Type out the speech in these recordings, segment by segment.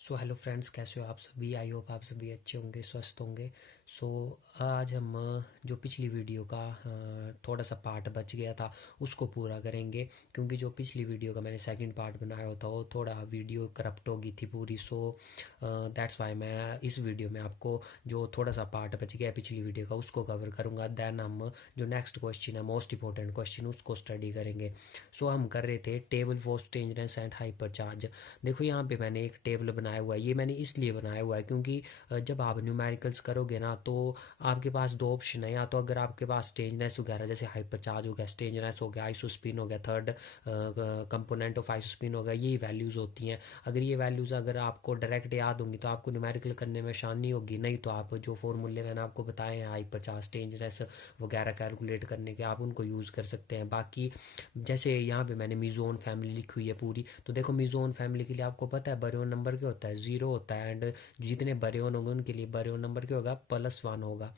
So hello friends, कैसे हो आप सभी। आई होप आप सभी अच्छे होंगे, स्वस्थ होंगे। सो आज हम जो पिछली वीडियो का थोड़ा सा पार्ट बच गया था उसको पूरा करेंगे, क्योंकि जो पिछली वीडियो का मैंने सेकंड पार्ट बनाया होता वो थोड़ा वीडियो करप्ट हो गई थी पूरी। सो दैट्स वाई मैं इस वीडियो में आपको जो थोड़ा सा पार्ट बच गया पिछली वीडियो का उसको कवर करूँगा। दैन हम जो नेक्स्ट क्वेश्चन है, मोस्ट इंपॉर्टेंट क्वेश्चन, उसको स्टडी करेंगे। सो हम कर रहे थे table for strangeness and hyper charge. देखो यहाँ पे मैंने एक टेबल बनाया हुआ है। ये मैंने इसलिए बनाया हुआ है क्योंकि जब आप न्यूमेरिकल्स करोगे ना तो आपके पास दो ऑप्शन है। या तो अगर आपके पास स्टेंजनेस वगैरह जैसे हाइपर चार्ज हो गया, स्टेंजनेस हो गया, आइसोस्पिन हो गया, थर्ड कंपोनेंट ऑफ आइसोस्पिन हो गया, यही वैल्यूज़ होती हैं। अगर ये वैल्यूज़ अगर आपको डायरेक्ट याद होंगी तो आपको न्यूमेरिकल करने में आसानी होगी। नहीं तो आप जो फॉर्मूले मैंने आपको बताए हैं हाइपर चार्ज, स्टेंजनेस वगैरह कैलकुलेट करने के, आप उनको यूज़ कर सकते हैं। बाकी जैसे यहाँ पे मैंने मीज़ोन फैमिली लिखी हुई है पूरी। तो देखो मीज़ोन फैमिली के लिए आपको पता है बारियोन नंबर क्या होता है, ज़ीरो होता है। एंड जितने बारियोन होंगे उनके लिए बारियोन नंबर क्या होगा, +1 होगा।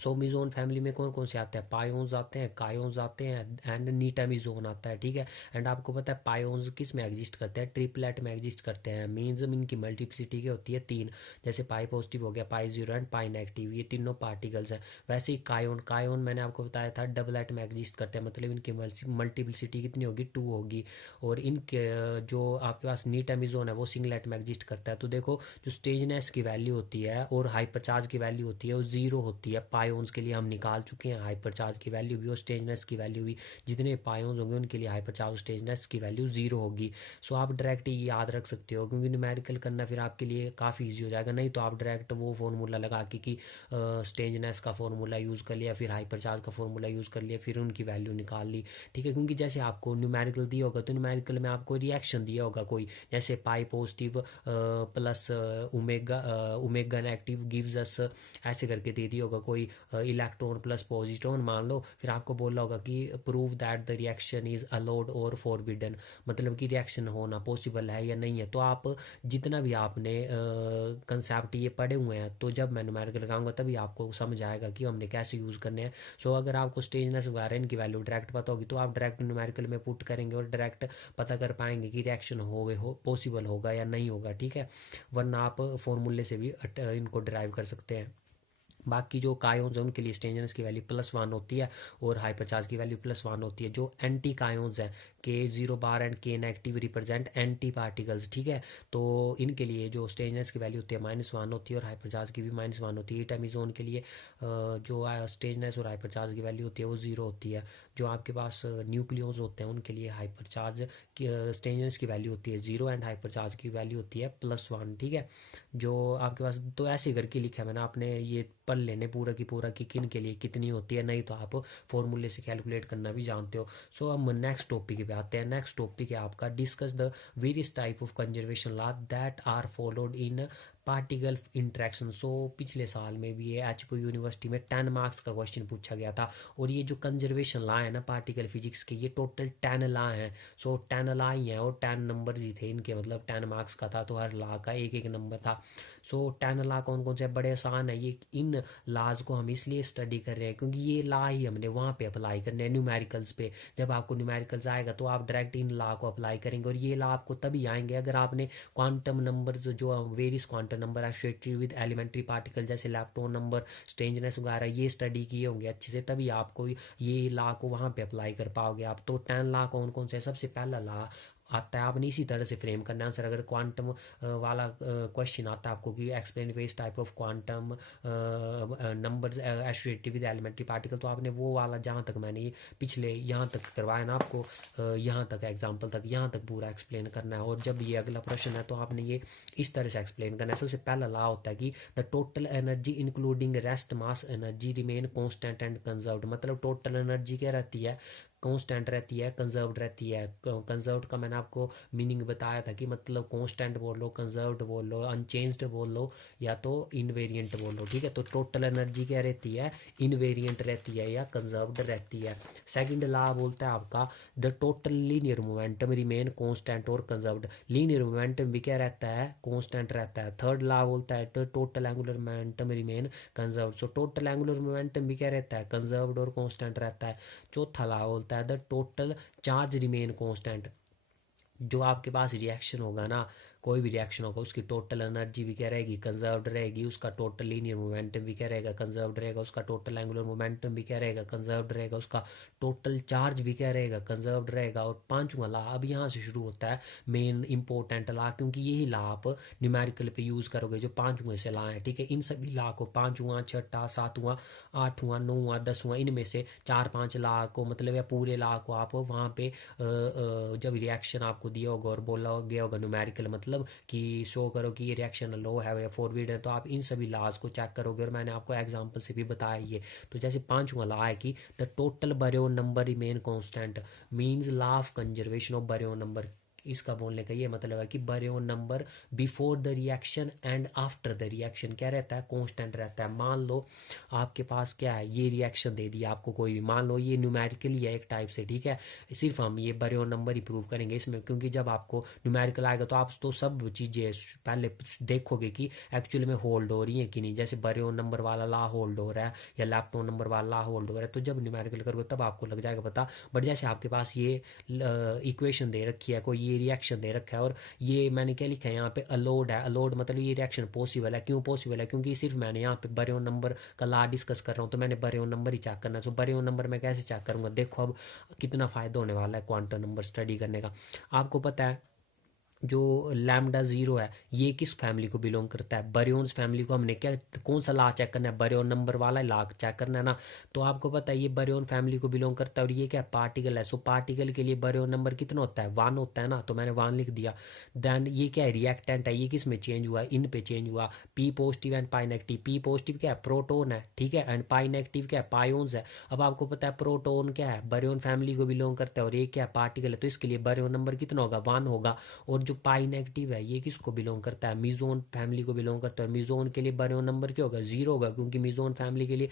सो मीज़ोन फैमिली में कौन कौन से आते हैं, पायोन्स आते हैं, कायोन्स आते हैं एंड नीटामीज़ोन आता है। ठीक है। एंड आपको पता है पायोन्स किस में एग्जिस्ट करते हैं, ट्रिपलेट में एग्जिस्ट करते हैं। मीन्स इनकी मल्टीप्लिसिटी क्या होती है, 3। जैसे पाई पॉजिटिव हो गया, pi zero and pi negative, ये तीनों पार्टिकल्स हैं। वैसे ही कायोन कायोन मैंने आपको बताया था डबलेट में एग्जिस्ट करते हैं, मतलब इनकी मल्टीप्लिसिटी कितनी होगी, 2 होगी। और इनके जो आपके पास नीटामीज़ोन है वो सिंगलेट में एग्जिस्ट करता है। तो देखो जो स्टेजनेस की वैल्यू होती है और हाइपरचार्ज की वैल्यू होती है वो 0 होती है। पायोन्स के लिए हम निकाल चुके हैं हाइपरचार्ज की वैल्यू भी और स्टेजनेस की वैल्यू भी। जितने पायोन्स होंगे उनके लिए हाइपरचार्ज और स्टेजनेस की वैल्यू 0 होगी। सो आप डायरेक्ट ये याद रख सकते हो, क्योंकि न्यूमेरिकल करना फिर आपके लिए काफ़ी ईजी हो जाएगा। नहीं तो आप डायरेक्ट वो फार्मूला लगा के कि स्टेजनेस का फार्मूला यूज़ कर लिया, फिर हाइपरचार्ज का फार्मूला यूज़ कर लिया, फिर उनकी वैल्यू निकाल ली। ठीक है। क्योंकि जैसे आपको न्यूमेरिकल दिया होगा तो न्यूमेरिकल में आपको रिएक्शन दिया होगा कोई, जैसे pi positive plus omega omega negative gives us, ऐसे करके दे दिया होगा कोई इलेक्ट्रॉन प्लस पॉजिट्रॉन मान लो। फिर आपको बोला होगा कि prove that the reaction is allowed और फॉरबिडन, मतलब कि रिएक्शन होना पॉसिबल है या नहीं है। तो आप जितना भी आपने कंसेप्ट ये पढ़े हुए हैं, तो जब मैं न्यूमेरिकल लगाऊंगा तभी आपको समझ आएगा कि हमने कैसे यूज़ करने हैं। सो अगर आपको स्टेजनेस वगैरह इनकी वैल्यू डायरेक्ट पता होगी तो आप डायरेक्ट न्यूमेरिकल में पुट करेंगे और डायरेक्ट पता कर पाएंगे कि रिएक्शन हो गए हो पॉसिबल होगा या नहीं होगा। ठीक है। वरना आप फॉर्मूले से भी इनको ड्राइव कर सकते हैं। बाकी जो कायोन्स हैं उनके लिए स्टेंजनेस की वैल्यू +1 होती है और हाइपरचार्ज की वैल्यू +1 होती है। जो एंटी कायोन्स हैं K0 bar and K negative represent anti particles. ठीक है। तो इनके लिए जो स्टेंजनेस की वैल्यू होती है -1 होती है और हाइपरचार्ज की भी -1 होती है। टाइमिजोन के लिए जो स्टेंजनेस और हाइपरचार्ज की वैल्यू होती है वो 0 होती है। जो आपके पास न्यूक्लियोन्स होते हैं उनके लिए हाइपरचार्ज की स्टेंजनेस की वैल्यू होती है 0 एंड हाइपरचार्ज की वैल्यू होती है +1। ठीक है। जो आपके पास तो ऐसे करके लिखा है मैंने, आपने ये पढ़ लेने पूरा की पूरा कि किन के लिए कितनी होती है। नहीं तो आप फॉर्मूले से कैलकुलेट करना भी जानते हो। सो हम नेक्स्ट टॉपिक पे आते हैं। नेक्स्ट टॉपिक है आपका discuss the various type of conservation law that are followed in particle interaction. So पिछले साल में भी ये एचपी यूनिवर्सिटी में 10 मार्क्स का क्वेश्चन पूछा गया था। और ये जो कंजर्वेशन लॉ है ना पार्टिकल फिजिक्स के, ये टोटल 10 लॉ हैं। सो 10 लॉ ही हैं और 10 नंबर ही थे इनके, मतलब 10 मार्क्स का था तो हर लॉ का एक एक नंबर था। सो 10 लॉ कौन कौन से बड़े आसान है ये। इन लॉज को हम इसलिए स्टडी कर रहे हैं क्योंकि ये लॉ ही हमने वहाँ पे अप्लाई करने हैं न्यूमेरिकल्स पे। जब आपको न्यूमेरिकल्स आएगा तो आप डायरेक्ट इन लॉ को अप्लाई करेंगे। और ये लॉ आपको तभी आएंगे अगर आपने क्वांटम नंबर्स जो various quantum number associated with elementary particle जैसे इलेक्ट्रॉन नंबर, स्ट्रेंजनेस वगैरह ये स्टडी किए होंगे अच्छे से, तभी आपको ये लॉ को वहाँ पे अप्लाई कर पाओगे आप। तो 10 लॉ कौन कौन से, सबसे पहला लॉ आता है, आपने इसी तरह से फ्रेम करना आंसर। अगर क्वांटम वाला क्वेश्चन आता है आपको कि explain various type of quantum numbers associated with elementary particle, तो आपने वो वाला जहाँ तक मैंने ये पिछले यहाँ तक करवाया ना आपको, यहाँ तक एग्जाम्पल तक, यहाँ तक पूरा एक्सप्लेन करना है। और जब ये अगला प्रश्न है तो आपने ये इस तरह से एक्सप्लेन करना है। सबसे पहला लॉ होता है कि the total energy including rest mass energy remain constant and conserved. मतलब टोटल एनर्जी क्या रहती है, कांस्टेंट रहती है, कंजर्व्ड रहती है। कंजर्व्ड का मैंने आपको मीनिंग बताया था कि मतलब कांस्टेंट बोल लो, कंजर्व्ड बोल लो, अनचेंज्ड बोल लो या तो इनवेरिएंट बोल लो। ठीक है। तो टोटल एनर्जी क्या रहती है, इनवेरिएंट रहती है या कंजर्व्ड रहती है। सेकंड लॉ बोलता है आपका the total linear momentum remain constant और कंजर्व्ड। लीनियर मोमेंटम भी क्या रहता है, कांस्टेंट रहता है। थर्ड लॉ बोलता है the total angular momentum remain conserved. So total angular momentum भी क्या रहता है, कंजर्व्ड और कांस्टेंट रहता है। चौथा लॉ बोलता है the total charge remain constant. जो आपके पास रिएक्शन होगा ना कोई भी रिएक्शन होगा उसकी टोटल एनर्जी भी क्या रहेगी, कंजर्व्ड रहेगी, उसका टोटल लीनियर मोमेंटम भी क्या रहेगा, कंजर्व्ड रहेगा, उसका टोटल एंगुलर मोमेंटम भी क्या रहेगा, कंजर्व्ड रहेगा, उसका टोटल चार्ज भी क्या रहेगा, कंजर्व्ड रहेगा। और पांचवा लॉ अब यहाँ से शुरू होता है मेन इंपॉर्टेंट लॉ, क्योंकि यही लॉ आप न्यूमेरिकल पे यूज़ करोगे जो पांचवें से लॉ है, ठीक है। इन सभी लॉ को पांचवा, छठा, सातवां, आठवां, नौवां, दसवां, इनमें से 4-5 लॉ को मतलब या पूरे लॉ को आप वहाँ पे जब रिएक्शन आपको दिया होगा और बोला गया होगा न्यूमेरिकल मतलब कि शो करो कि ये रिएक्शन लो है या फॉरवर्ड है, तो आप इन सभी लॉज को चेक करोगे। और मैंने आपको एग्जांपल से भी बताया ये। तो जैसे पांचवा लॉ है कि the total baryon number remain constant means law of conservation of baryon number. इसका बोलने का ये मतलब है कि baryon number before the reaction and after the reaction क्या रहता है, कांस्टेंट रहता है। मान लो आपके पास क्या है, ये रिएक्शन दे दिया आपको कोई भी, मान लो ये न्यूमेरिकल ही है एक टाइप से, ठीक है। सिर्फ हम ये बारियन नंबर ही प्रूव करेंगे इसमें, क्योंकि जब आपको न्यूमेरिकल आएगा तो आप तो सब चीज़ें पहले देखोगे कि एक्चुअली में होल्ड हो रही है कि नहीं। जैसे बारियन नंबर वाला लॉ होल्ड हो रहा है या लैप्टोन नंबर वाला लॉ होल्ड हो रहा है, तो जब न्यूमेरिकल करोगे तब आपको लग जाएगा पता। बट जैसे आपके पास ये इक्वेशन दे रखी है, कोई ये रिएक्शन दे रखा है और ये मैंने क्या लिखा है यहाँ पे अलोड है। अलोड मतलब ये रिएक्शन पॉसिबल है। क्यों पॉसिबल है, क्योंकि सिर्फ मैंने यहाँ पे बारियन नंबर का लॉ डिस्कस कर रहा हूँ, तो मैंने बारियन नंबर ही चेक करना है। सो बारियन नंबर मैं कैसे चेक करूँगा, देखो अब कितना फ़ायदा होने वाला है क्वांटम नंबर स्टडी करने का। आपको पता है जो लैम्डा ज़ीरो है ये किस फैमिली को बिलोंग करता है, बारियन्स फैमिली को। हमने क्या कौन सा लॉ चेक करना है, बारियन नंबर वाला लॉ चेक करना है ना। तो आपको पता है ये बारियन फैमिली को बिलोंग करता है और ये क्या पार्टिकल है। सो पार्टिकल के लिए बारियन नंबर कितना होता है, 1 होता है ना, तो मैंने 1 लिख दिया। देन ये क्या है, रिएक्टेंट है, ये किस में चेंज हुआ, इन पे चेंज हुआ। P positive and pi negative. P positive क्या है, प्रोटोन है, ठीक है, एंड पाई नेगेटिव क्या है, पायोन्स है। अब आपको पता है प्रोटोन क्या है, बारियन फैमिली को बिलोंग करता है और ये क्या है, पार्टिकल है, तो इसके लिए बारियन नंबर कितना होगा, 1 होगा। और जो पाई नेगेटिव है ये किसको बिलोंग करता है, मिजोन फैमिली को बिलोंग करता है। और मिजोन के लिए बारियन नंबर क्या होगा, 0 होगा, क्योंकि मिजोन फैमिली के लिए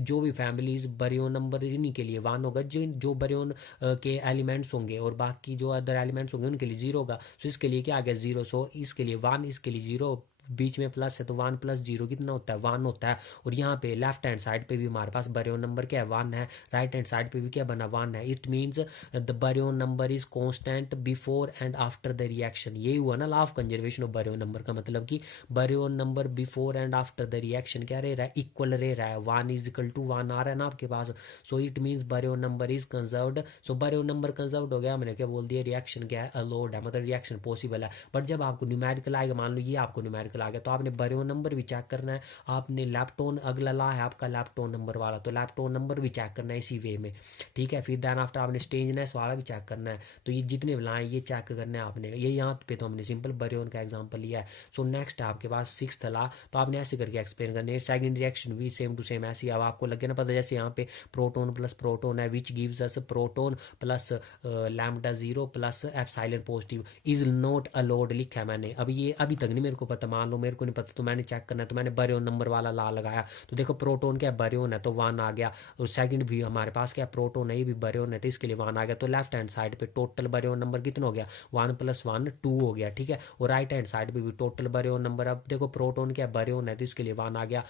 जो भी फैमिलीज बारियन नंबर इन्हीं के लिए 1 होगा। जो बारियन के एलिमेंट्स होंगे और बाकी जो अदर एलिमेंट्स होंगे उनके लिए 0 होगा। सो इसके लिए क्या आ गया 0। सो इसके लिए 1, इसके लिए 0, बीच में प्लस है तो 1 + 0 कितना होता है, 1 होता है। और यहाँ पे लेफ्ट हैंड साइड पे भी हमारे पास बारियन नंबर क्या है, 1 है। राइट हैंड साइड पे भी क्या बना, 1 है। It means the baryon number is constant before and after the reaction. यही हुआ ना law of conservation of baryon number का मतलब कि baryon number before and after the reaction क्या रह रहा है, इक्वल रह रहा है। 1 = 1 आ रहा है ना आपके पास। So it means baryon number is conserved. So baryon number conserved हो गया, हमने क्या बोल दिया, रिएक्शन क्या है, अलोड है, मतलब रिएक्शन पॉसिबल है। बट जब आपको न्यूमेरिकल आएगा, मान लो ये आपको न्यूमेरिकल आ गया, तो आपने बारियन नंबर भी चेक करना है। आपने लैप्टोन, अगला लॉ है आपका लैप्टोन नंबर वाला, तो लैप्टोन नंबर भी चेक करना है इसी वे में, ठीक है। फिर देन आफ्टर आपने स्ट्रेंजनेस वाला भी चेक करना है। तो ये जितने लॉ हैं ये चेक करना है आपने। ये यहाँ पे तो हमने सिंपल बारियन का एग्जांपल लिया है। सो नेक्स्ट है आपके पास सिक्स्थ लॉ, तो आपने ऐसे करके एक्सप्लेन करना है। सेकंड रिएक्शन भी सेम टू सेम ऐसी। अब आपको लगे ना पता, जैसे यहाँ पे प्रोटोन प्लस प्रोटोन है which gives us proton plus lambda 0 plus epsilon positive is not allowed लिखा है मैंने। अब ये अभी तक नहीं मेरे को पता, मान लो मेरे को नहीं पता तो मैंने चेक करना है, तो मैंने बारियन नंबर वाला लॉ लगाया। तो देखो प्रोटोन क्या है, बारियन है, तो 1 आ गया। और सेकंड भी हमारे पास क्या प्रोटोन है, ये भी बारियन है, तो इसके लिए 1 आ गया। तो लेफ्ट हैंड साइड पे टोटल बारियन नंबर कितना हो गया, 1 + 1 2 हो गया, ठीक है। और राइट हैंड साइड पे भी टोटल बारियन नंबर, अब देखो प्रोटोन क्या है, बारियन है, तो इसके लिए 1 आ गया।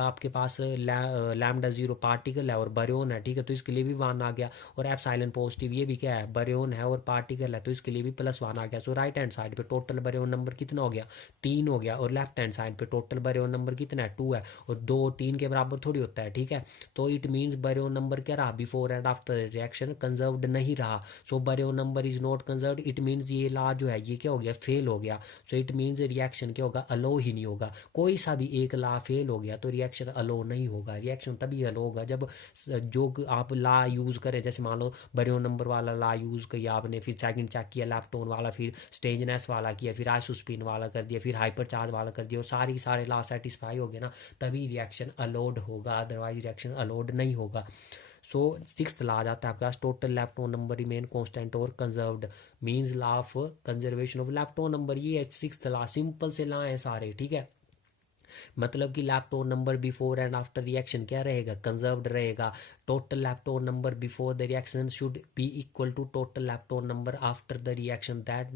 आपके पास लैम्डा 0 पार्टिकल है और बारियन है, ठीक है, तो इसके लिए भी 1 आ गया। और एप्सिलॉन पॉजिटिव ये भी क्या है, बारियन है और पार्टिकल है, तो इसके लिए भी +1 आ गया। सो राइट हैंड साइड पे टोटल बारियन नंबर कितना हो गया, 3 हो गया। और लेफ्ट हैंड साइड पे टोटल बारियन नंबर कितना है, 2 है। और 2 3 के बराबर थोड़ी होता है, ठीक है। तो इट मीन्स बारियन नंबर क्या रहा, before and after reaction conserved नहीं रहा। So baryon number is not conserved. It means ये लॉ जो है ये क्या हो गया, फेल हो गया। सो इट मीन्स रिएक्शन क्या होगा, अलो ही नहीं होगा। कोई सा भी एक लॉ फेल हो गया तो रिएक्शन अलो नहीं होगा। रिएक्शन तभी अलो होगा जब जो आप लॉ यूज़ करें, जैसे मान लो बारियन नंबर वाला लॉ यूज़ किया आपने, फिर सेकंड चेक किया लैप्टोन वाला, फिर स्ट्रेंजनेस वाला किया, फिर आइसोस्पिन वाला कर दिया, फिर हाइपर चार्ज वाला कर दिया, और सारे लॉ सेटिस्फाई हो गए ना, तभी रिएक्शन अलोड होगा, अदरवाइज रिएक्शन अलोड नहीं होगा। सो सिक्स्थ लॉ आ जाता है आपके पास, total lepton number remain constant और conserved means law of conservation of lepton number. ये है सिक्स्थ लॉ, सिंपल से लॉ है सारे, ठीक है। मतलब कि lepton number before and after reaction क्या रहेगा, कंजर्व्ड रहेगा। total lepton number before the reaction should be equal to total lepton number after the reaction, that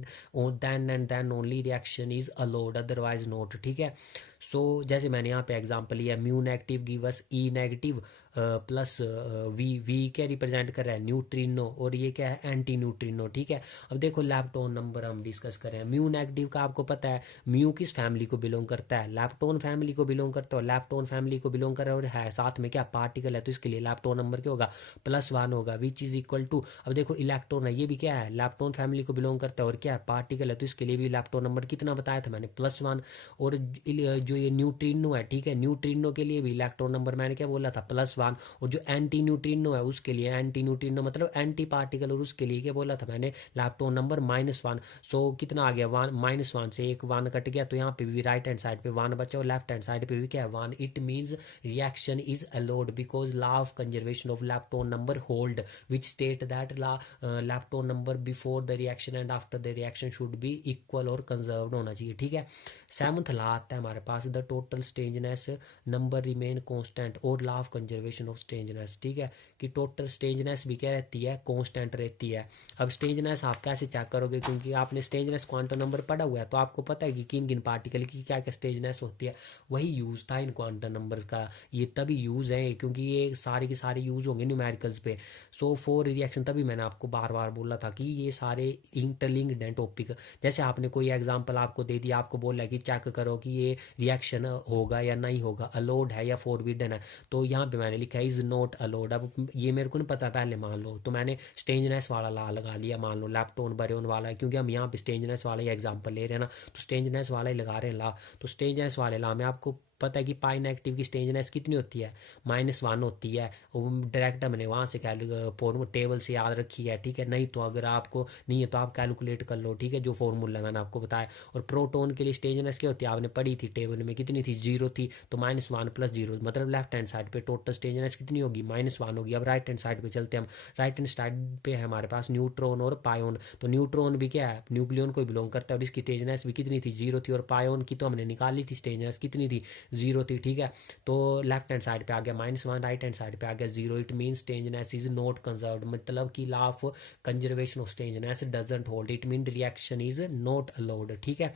then and then only reaction is allowed, otherwise not, ठीक है। सो जैसे मैंने यहाँ पे example लिया, mu negative give us e negative plus v क्या represent कर रहा है, न्यूट्रिनो, और ये क्या है, एंटी न्यूट्रिनो, ठीक है। अब देखो लैप्टोन नंबर हम डिस्कस करें, म्यू नेगेटिव का आपको पता है म्यू किस फैमिली को बिलोंग करता है, लैप्टोन फैमिली को बिलोंग करता है, और लैप्टोन फैमिली को बिलोंग कर रहा है और है साथ में क्या पार्टिकल है, तो इसके लिए लैप्टोन नंबर क्या होगा, +1 होगा, विच इज इक्वल टू, अब देखो इलेक्ट्रॉन है, ये भी क्या है, लैप्टोन फैमिली को बिलोंग करता है और क्या है, पार्टिकल है, तो इसके लिए भी लैप्टोन नंबर कितना बताया था मैंने, +1। और जो ये न्यूट्रिनो है, ठीक है, न्यूट्रिनो के लिए भी इलेक्ट्रॉन नंबर मैंने क्या बोला था, +1। और जो एंटी न्यूट्रिनो है उसके लिए, एंटी न्यूट्रिनो मतलब एंटी पार्टिकल, और उसके लिए क्या बोला था मैंने, लैप्टोन नंबर -1। सो कितना आ गया, -1 से एक 1 कट गया, तो यहाँ पे भी राइट हैंड साइड पे 1 बचा और लेफ्ट हैंड साइड पे भी क्या है, 1। It means reaction is allowed because law of conservation of lepton number hold which state that lepton number before the reaction and after the reaction should be equal और conserved होना चाहिए, ठीक है। 7th law आता है हमारे पास, the total strangeness number remain constant, और law of conservation of strangeness, ठीक है, कि टोटल स्टेंजनेस भी क्या रहती है, कांस्टेंट रहती है। अब स्टेंजनेस आप कैसे चेक करोगे, क्योंकि आपने स्टेंजनेस क्वांटम नंबर पढ़ा हुआ है, तो आपको पता है कि किन किन पार्टिकल की क्या क्या स्टेंजनेस होती है, वही यूज़ था इन क्वांटम नंबर्स का, ये तभी यूज़ है क्योंकि ये सारे के सारे यूज़ होंगे न्यूमेरिकल्स पे। सो फॉर रिएक्शन, तभी मैंने आपको बार बार बोला था कि ये सारे इंटरलिंक्ड हैं टॉपिक। जैसे आपने कोई एग्जाम्पल आपको दे दिया, आपको बोला है कि चेक करो कि ये रिएक्शन होगा या नहीं होगा, अलाउड है या फॉरबिडन है, तो यहाँ पे मैंने लिखा है इज नॉट अलाउड। अब ये मेरे को नहीं पता पहले, मान लो, तो मैंने स्टेंजनेस वाला ला लगा लिया, मान लो लैप्टोन बरेन वाला है, क्योंकि हम यहाँ पे स्टेंजनेस वाला ही एग्जाम्पल ले रहे हैं ना, तो स्टेंजनेस वाला ही लगा रहे हैं ला। तो स्टेंजनेस वाले ला में आपको पता है कि पाई नेगेटिव की स्टेंजनेस कितनी होती है, -1 होती है। डायरेक्ट हमने वहाँ से टेबल से याद रखी है, ठीक है, नहीं तो अगर आपको नहीं है तो आप कैलकुलेट कर लो, ठीक है, जो फॉर्मूला मैंने आपको बताया। और प्रोटोन के लिए स्टेंजनेस क्या होती है, आपने पढ़ी थी टेबल में, कितनी थी, 0 थी, तो -1 + 0 मतलब लेफ्ट हैंड साइड पे टोटल स्टेंजनेस कितनी होगी, -1 होगी। अब राइट हैंड साइड पे चलते हैं हम, राइट हैंड साइड पे है हमारे पास न्यूट्रॉन और पायोन, तो न्यूट्रॉन भी क्या है, न्यूक्लियन को बिलोंग करता है, और इसकी स्टेंजनेस भी कितनी थी, 0 थी, और पायोन की तो हमने निकाली थी स्टेंजनेस, कितनी थी, 0 थी, ठीक है। तो लेफ्ट हैंड साइड पे आ गया -1, राइट हैंड साइड पे आ गया 0। It mean strangeness is not conserved, मतलब कि law of conservation of strangeness doesn't hold, it mean reaction is not allowed, ठीक है।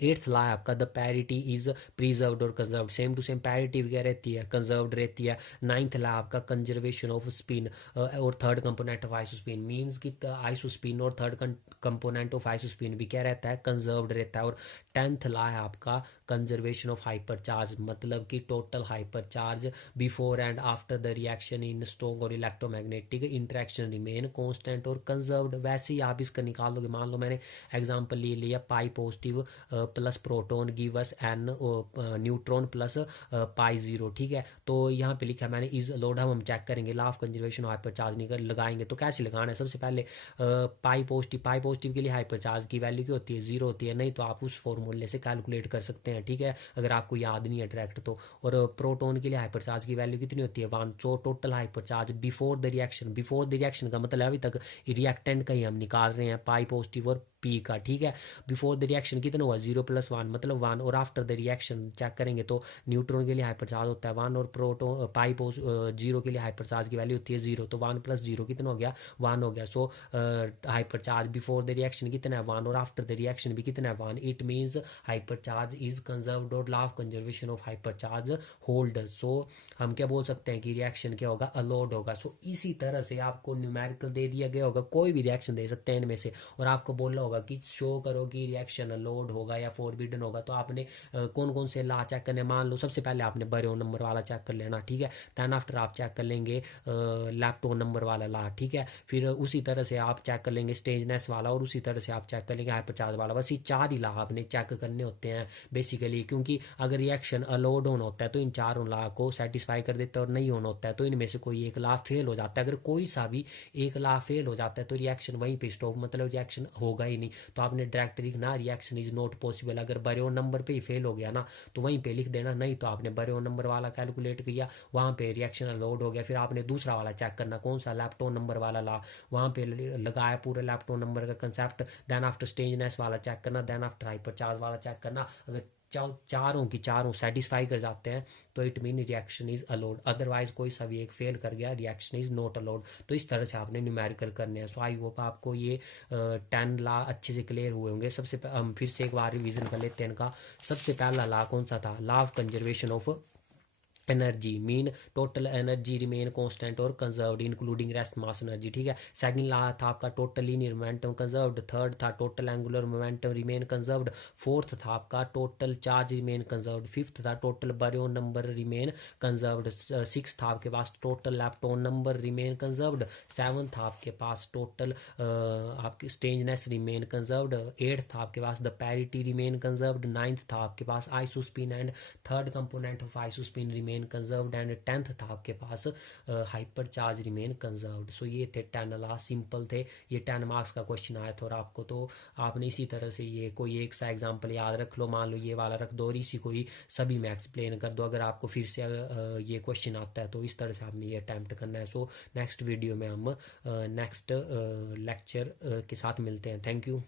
8th लॉ है आपका, द पैरिटी इज प्रिजर्व्ड और conserved, same to same parity वगैरह रहती है, कंजर्व्ड रहती है। 9th लॉ आपका कंजर्वेशन ऑफ स्पिन और third component of isospin, means कि आइसोस्पिन और थर्ड कंपोनेंट ऑफ आइसोस्पिन भी क्या रहता है, कंजर्व्ड रहता है। और 10th लॉ है आपका कंजर्वेशन ऑफ हाइपर चार्ज, मतलब कि total hyper charge before and after the reaction in strong और इलेक्ट्रोमैग्नेटिक इंटरेक्शन रिमेन कांस्टेंट और कंजर्व्ड। वैसे ही आप इसका निकाल लोगे, मान लो मैंने एग्जांपल ले लिया, pi positive plus proton give us an neutron plus pi 0, ठीक है। तो यहाँ पे लिखा है मैंने इज अलाउड, हम चेक करेंगे law of conservation hyper charge निकल लगाएंगे, तो कैसे लगाना है, सबसे पहले पाई पॉजिटिव के लिए हाइपर चार्ज की वैल्यू क्या होती है, 0 होती है, नहीं तो आप उस फॉर्मूले से कैलकुलेट कर सकते हैं, ठीक है, अगर आपको याद नहीं है डायरेक्ट तो। और प्रोटोन के लिए हाइपर चार्ज की वैल्यू कितनी होती है, 1। So total hyper charge before the reaction का मतलब अभी तक रिएक्टेंट का ही हम निकाल रहे हैं, पाई पॉजिटिव और पी का, ठीक है। बिफोर द रिएक्शन कितना हुआ, 0 + 1 मतलब 1, और आफ्टर द रिएक्शन चेक करेंगे तो न्यूट्रॉन के लिए हाइपर चार्ज होता है 1, और प्रोटोन पाई 0 के लिए हाइपर चार्ज की वैल्यू होती है 0, तो 1 + 0 कितना हो गया, 1 हो गया। सो hyper charge before the reaction कितना है, 1, और आफ्टर द रिएक्शन भी कितना है, 1। It means hyper charge is conserved और law of conservation of hyper charge hold. So हम क्या बोल सकते हैं कि रिएक्शन क्या होगा, अलाउड होगा। सो इसी तरह से आपको न्यूमेरिकल दे दिया गया होगा, कोई भी रिएक्शन दे सकते हैं इनमें से, और आपको बोलना होगा कि शो करो कि रिएक्शन अलाउड होगा या फॉरबिडन होगा। तो आपने कौन कौन से लॉ चेक करने, मान लो सबसे पहले आपने बरेन नंबर वाला चेक कर लेना, ठीक है, दैन आफ्टर आप चेक कर लेंगे लैप्टोन नंबर वाला लॉ, ठीक है, फिर उसी तरह से आप चेक कर लेंगे स्टेंजनेस वाला, और उसी तरह से आप चेक कर लेंगे हाइपर चार्ज वाला। बस ये 4 ही लॉ आपने चेक करने होते हैं बेसिकली, क्योंकि अगर रिएक्शन अलाउड होना होता है तो इन चारों लॉ को सेटिस्फाई कर देता है, और नहीं होना होता है तो इनमें से कोई एक लॉ फेल हो जाता है। अगर कोई सा भी एक लॉ फेल हो जाता है तो रिएक्शन वहीं पे स्टॉप, मतलब रिएक्शन होगा ही नहीं। तो आपने डायरेक्ट लिखना रिएक्शन इज नॉट पॉसिबल, अगर बरेन नंबर पे ही फेल हो गया ना तो वहीं पे लिख देना, नहीं तो आपने बरेन नंबर वाला कैलकुलेट किया, वहाँ पे रिएक्शन अलाउड हो गया, फिर आपने दूसरा वाला चेक करना कौन सा, लैप्टोन नंबर वाला लॉ, वहाँ पे लगाया पूरा लैप्टोन नंबर का कंसेप्ट, देन आफ्टर स्टेंजनेस वाला चेक करना, देन आफ्टर हाइपर चार्ज वाला चेक करना। अगर चारों की चारों सेटिस्फाई कर जाते हैं तो it mean reaction is allowed, otherwise कोई सा भी एक फेल कर गया रिएक्शन इज नॉट अलाउड। तो इस तरह से आपने न्यूमेरिकल करने हैं। सो आई होप आपको ये 10 लॉ अच्छे से क्लियर हुए होंगे। हम फिर से एक बार रिवीजन कर लेते हैं इनका। सबसे पहला लॉ कौन सा था? Law of conservation of energy, mean total energy remain constant और conserved including rest mass energy, ठीक है। सेकंड लॉ था आपका total linear momentum conserved. Third था total angular momentum remain conserved. Fourth था आपका total charge remain conserved. Fifth था total baryon number remain conserved. Six था आपके पास total lepton number remain conserved. Seven था आपके पास टोटल आपकी स्टेंजनेस रिमेन कंजर्व्ड। एट था आपके पास the parity remain conserved. Ninth था आपके पास isospin and third component of isospin remain conserved. And 10th था आपके पास hyper charge remain conserved. So ये थे 10 लॉ, सिंपल थे। ये 10 मार्क्स का क्वेश्चन आया था और आपको तो आपने इसी तरह से ये कोई एक सा एग्जांपल याद रख लो, मान लो ये वाला रख दो और इसी को ही सभी में एक्सप्लेन कर दो। अगर आपको फिर से ये क्वेश्चन आता है तो इस तरह से आपने ये अटैम्प्ट करना है। सो नेक्स्ट वीडियो में हम नेक्स्ट लेक्चर के साथ मिलते हैं। Thank you.